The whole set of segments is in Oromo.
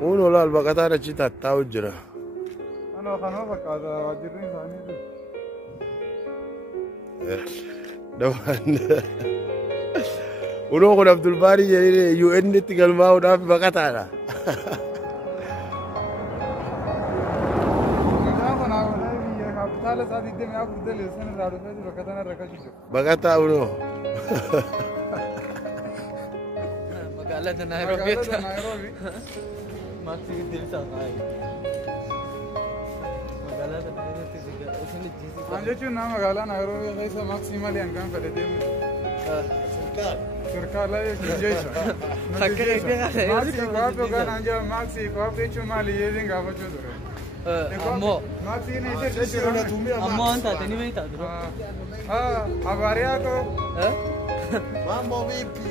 Uno la albaqataara citaa taa'u jira. Ano kanoo fakkaata waajjirri isaanii. Uno kun Abdul Bari jedhee UN itti galmaa'uudhaaf baqataadha. Baqataa uno. Magaalada Nairobi. Maxi dilsa kai. Magaalada Nairobi isini jisi. Jechuun nama magaalaa Nairobi keessa maksiimaliin kan fedhateemu. Sirkaala jechuudha. Fakkii eegaa. Maali kophee kan anja maxi kophee jechuun maali yeedin gaafachuu ture. Ammoo. Maxi ni jechuudha. Ammoo anta tani beektaa dura. Habariyaa ko. Mambo vipi?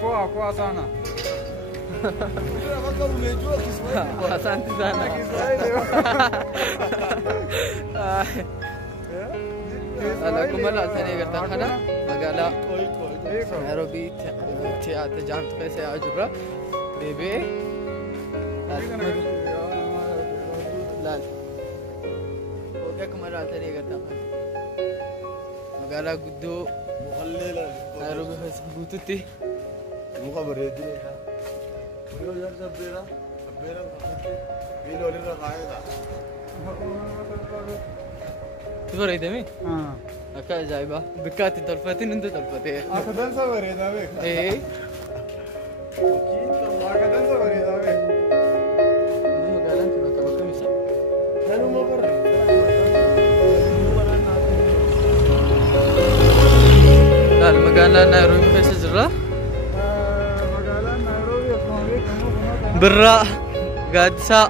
Poa sana. Asante sana. Ala kumala tani agartan kana magaalaa Nairobi tiyaata jaamtu keessa yaa'aa jirra. Deebi'ee laal. Oogee kumala tani agartan kana magaalaa guddoo Nairobi keessa guututti. Muka bareedina. Yoo yarda beera biiloolirra kaa'eedha. Tu bareedame? Akka ajaa'ibaa. Bakka ati tolfatin hundi tolfatee. Akka dansa bareedaa beekaa. Akka dansa bareedaa beekaa. Magaalaan kun akka bakka misa. Kanuma barre. Laal magaalaan Nairobi keessa jirra. Magaalaan Nairobi akkuma beekamu. Birraa gaaddisaa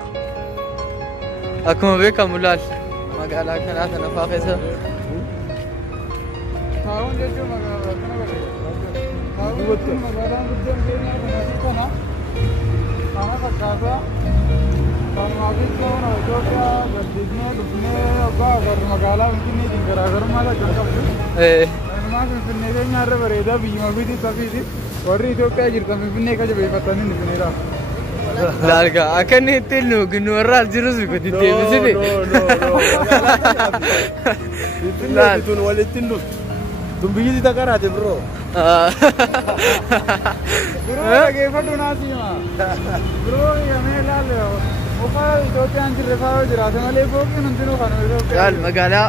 akkuma beekamu laal. Magaalaa kanaa kana fa'aa keessa. Taa'uun jechuun magaalaa kana bareeda. Taa'uun jechuun magaalaan guddaan keenya kana fakkaata. Kanumaaf jecha mana Itoophiyaa gaddiisnee dhufnee abbaa warri magaalaa Finfinneetiin garaagarummaa kan qabdu. Kanumaa Finfinnee keenya irra bareedaa biyyuma ofiitiin safiiti warri Itoophiyaa jirtan Finfinnee kajabeeffatanii Finfinneedhaaf. Larga akan itu lu genuara jirus begitu dia di sini. Lah itu walitin lu. Tumbinya di takar aja bro. Bro lagi foto nasi mah. Bro ya melal. Opa itu kan cerita jira sama lepo kan nanti lu kan. Magala